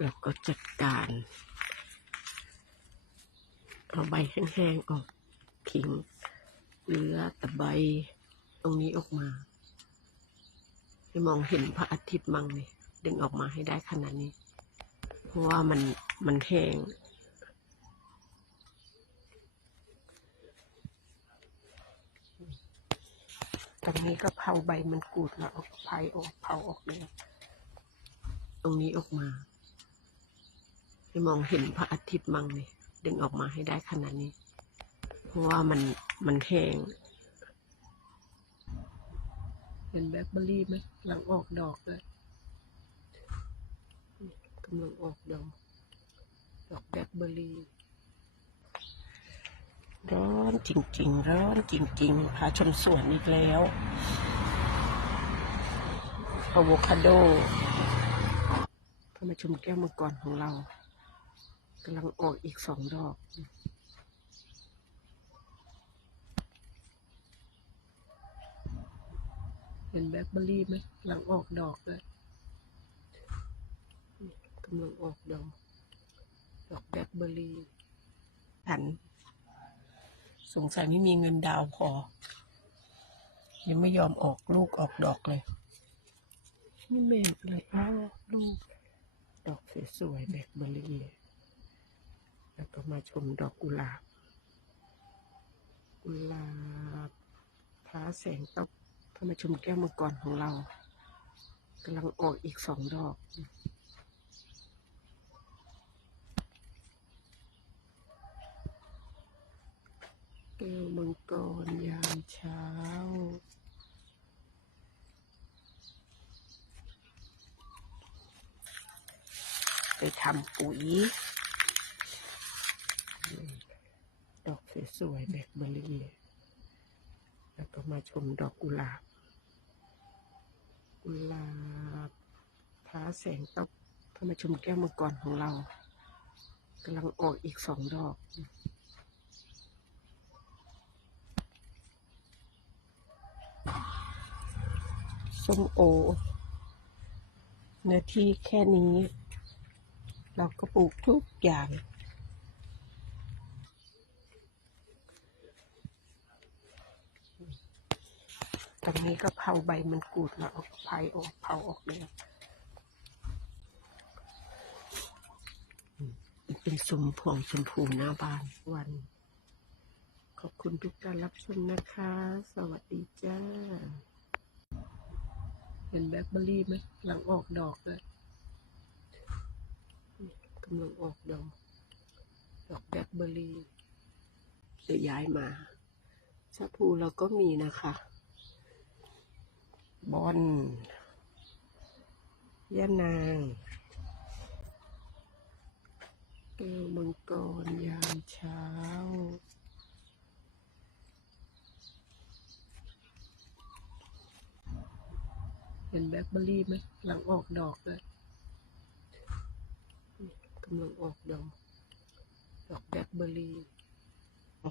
แล้วก็จัดการเอาใบแห้งๆออกทิ้งเหลือแต่ใบตรงนี้ออกมา ให้มองเห็นพระอาทิตย์มั่งนี่ดึงออกมาให้ได้ขนาดนี้ เพราะว่ามันมันแห้งตรงนี้ก็เผาใบมันกรูดแล้วเอาไผ่ออกเผาออกเลย ตรงนี้ออกมา ให้มองเห็นพระอาทิตย์มั่งนี่ดึงออกมาให้ได้ขนาดนี้ เพราะว่ามันมันแห้งเห็นแบล็คเบอร์รี่ไหมกำลังออกดอกเลยกำลังออกดอก ดอกแบล็คเบอร์รี่ร้อนจริง ๆ ร้อนจริง ๆ พาชมสวนอีกแล้วอะโวคาโดเข้ามาชมแก้วมังกรของเรา กำลังออกอีกสองดอกเห็นแบล็คเบอร์รี่ไหมกำลังออกดอกเลยกำลังออกดอก ดอกแบล็คเบอร์รี่ฉัน สงสัยไม่มีเงินดาวพอ ยังไม่ยอมออกลูกออกดอกเลยนี่เมกเลยอ้าลูก ดอกสวยๆแบล็คเบอร์รี่ แล้วก็มาชมดอกกุหลาบ กุหลาบฟ้าแสงตกเข้ามาชมแก้วมังกรของเรากำลังออกอีกสองดอกแก้วมังกรยามเช้าไปทำปุ๋ย ดอก สวยแบล็คเบอร์รี่แล้วก็มาชมดอกกุหลาบ กุหลาบฟ้าแสงตกเข้ามาชมแก้วมังกรของเรากำลังออกอีกสองดอกส้มโอเนื้อที่แค่นี้ เราก็ปลูกทุกอย่าง ตรงนี้ก็เผาใบมันกูดแล้วเอาไผ่ออกเผาออกเลยอืมเป็นสมพวงชมพูหน้าบ้านวัน ขอบคุณทุกการรับชมนะคะ สวัสดีจ้า เห็นแบล็คเบอร์รี่ไหมกำลังออกดอกเลยกำลังออกดอก ดอกแบล็คเบอร์รี่จะย้ายมาชะพูเราก็มีนะคะ บอนยะนางแก้วมังกรยามเช้า เห็นแบล็คเบอร์รี่ไหมกำลังออกดอกเลยกำลังออกดอกดอกแบล็คเบอร์รี่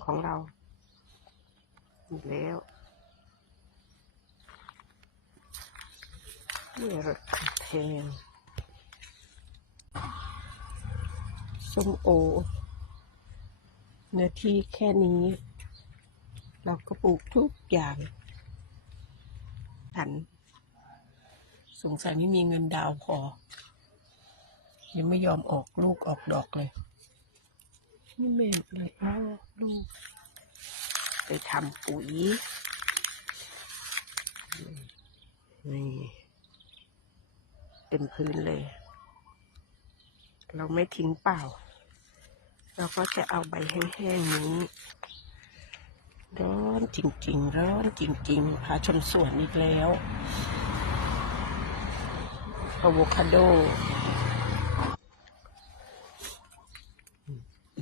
ของเราอีกแล้ว นี่รถแพงส้มโอ เนื้อที่แค่นี้ เราก็ปลูกทุกอย่างฉันสงสัยไม่มีเงินดาวพอ ยังไม่ยอมออกลูกออกดอกเลยนี่เมกเลยอ้าลูก ไปทำปุ๋ยนี่ เต็มพื้นเลย เราไม่ทิ้งเปล่า เราก็จะเอาใบแห้งๆนี้ร้อนจริงๆร้อนจริงๆพาชมสวนอีกแล้วอะโวคาโด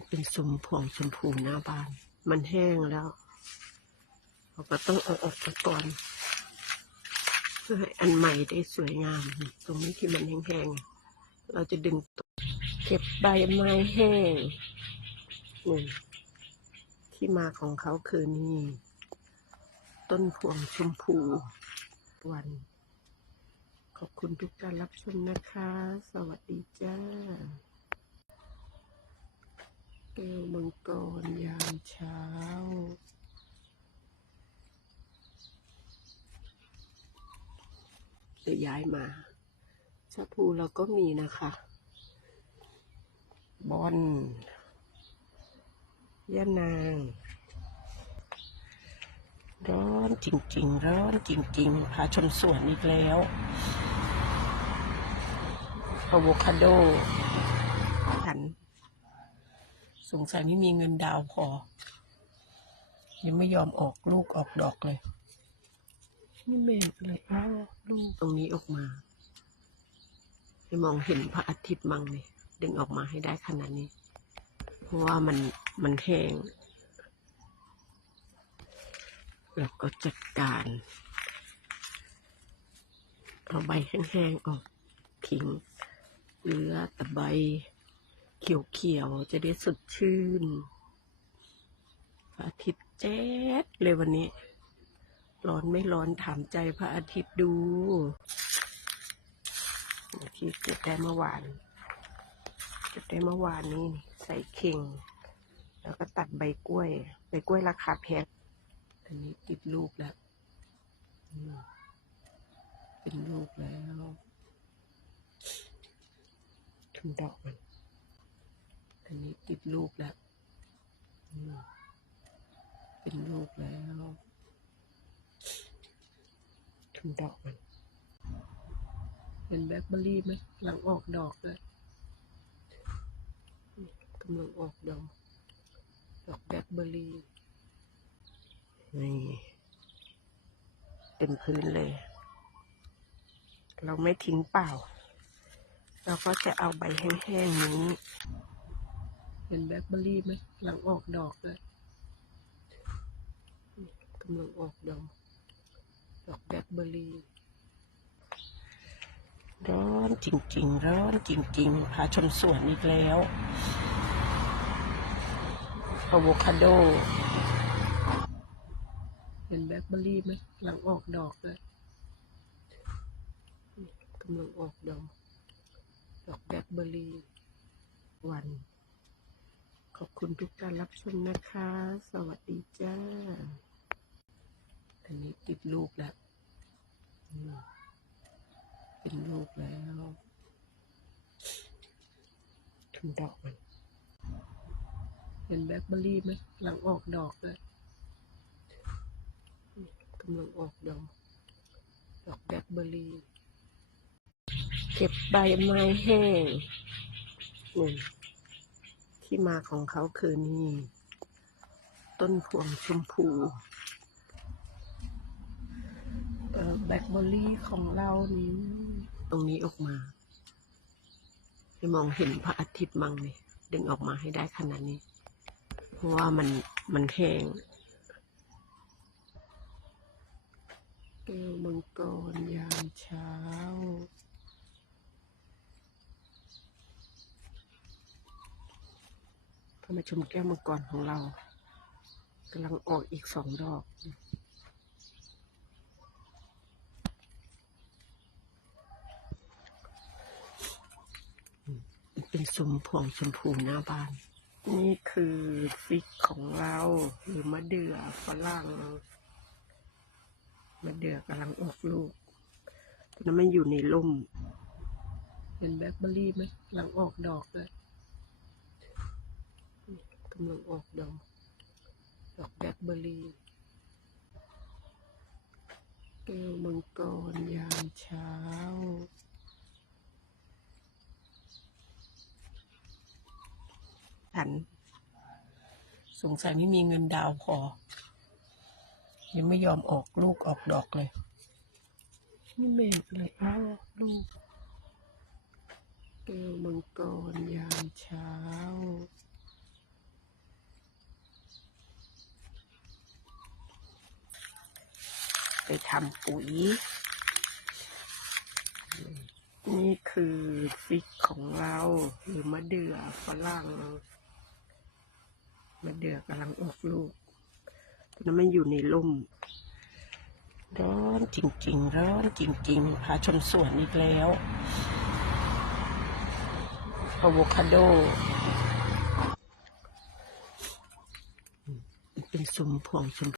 เป็นสมพวงชมพูหน้าบ้าน มันแห้งแล้ว เราก็ต้องเอาออกไปก่อน อให้อันใหม่ได้สวยงาม ตรงนี้ที่มันแห้งๆ เราจะดึงตัวเก็บใบไม้แห้งนี่ที่มาของเขาคือนี่ ต้นพวงชมพูวัน ขอบคุณทุกการรับชมนะคะ สวัสดีจ้าแก้วมังกรยามเช้า จะ ย้ายมาชาพูเราก็มีนะคะ บอนย่านาง ร้อนจริง ๆ ร้อนจริง ๆ พาชมสวนอีกแล้วอะโวคาโดฉันสงสัยไม่มีเงินดาวพอ ยังไม่ยอมออกลูกออกดอกเลย นี่เมฆเลยอ้าวลูก ตรงนี้ออกมา ให้มองเห็นพระอาทิตย์มั่งนี่ดึงออกมาให้ได้ขนาดนี้ เพราะว่ามันมันแห้งแล้วก็จัดการเอาใบแห้งๆออกทิ้งเหลือแต่ใบเขียวๆ จะได้สดชื่นพระอาทิตย์แจ๊ดเลยวันนี้ ร้อนไม่ร้อนถามใจพระอาทิตย์ดูที่เก็บได้เมื่อวานเก็บได้เมื่อวานนี้ใส่เข่ง แล้วก็ตัดใบกล้วย ใบกล้วยราคาแพงอันนี้ติดลูกแล้ว เป็นลูกแล้วถึงดอกมันอันนี้ติดลูกแล้ว เป็นลูกแล้ว ถึงดอกมันเป็นแบล็คเบอร์รี่ไหมหลังออกดอกเลยกำลังออกดอก ดอกแบล็คเบอร์รี่นี่เต็มพื้นเลย เราไม่ทิ้งเปล่า เราก็จะเอาใบแห้งๆนี้เป็นแบล็คเบอร์รี่ไหมหลังออกดอกเลยกำลังออกดอก ดอกแบล็คเบอร์รี่ร้อนจริง ๆ ร้อนจริง ๆ พาชมสวนอีกแล้วอะโวคาโดเป็นแบล็คเบอร์รี่ไหมหลังออกดอกเลยนี่กำลังออกดอก ดอกแบล็คเบอร์รี่วัน ขอบคุณทุกการรับชมนะคะ สวัสดีจ้า อันนี้ติดลูกแล้วเป็นลูกแล้วถึงดอกมันเป็นแบล็คเบอร์รี่ไหมหลังออกดอกเลยกำลังออกดอก ดอกแบล็คเบอร์รี่เก็บใบไม้แห้งนี่ที่มาของเขาคือนี่ ต้นพวงชมพูเอ่อ แบล็คเบอร์รี่ของเรานี้ ตรงนี้ออกมาให้มองเห็นพระอาทิตย์มั่งนี่ดึงออกมาให้ได้ขนาดนี้ เพราะว่ามันมันแห้งแก้วมังกรยามเช้าก็มาชมแก้วมังกรของเรากำลังออกอีกสองดอก เป็นสมพวงชมพูหน้าบ้าน นี่คือฟิกของเราหรือมะเดื่อฝรั่งมะเดื่อกำลังออกลูกตอนนั้นมันอยู่ในร่มเป็นแบล็คเบอร์รี่ไหมกำลังออกดอกเลยกำลังออกดอก ดอกแบล็คเบอร์รี่แก้วมังกรยามเช้า ฉัน สงสัยไม่มีเงินดาวพอ ยังไม่ยอมออกลูกออกดอกเลย นี่เมฆเลยอ้าวลูกแก้วมังกรยามเช้าไปทำปุ๋ย นี่คือฟิกของเรา หรือมะเดื่อฝรั่ง มะเดื่อกำลังออกลูกแล้วมันอยู่ในร่มร้อนจริงๆ ร้อนจริงๆพาชมสวนอีกแล้วอะโวคาโด เป็นสมพวงชม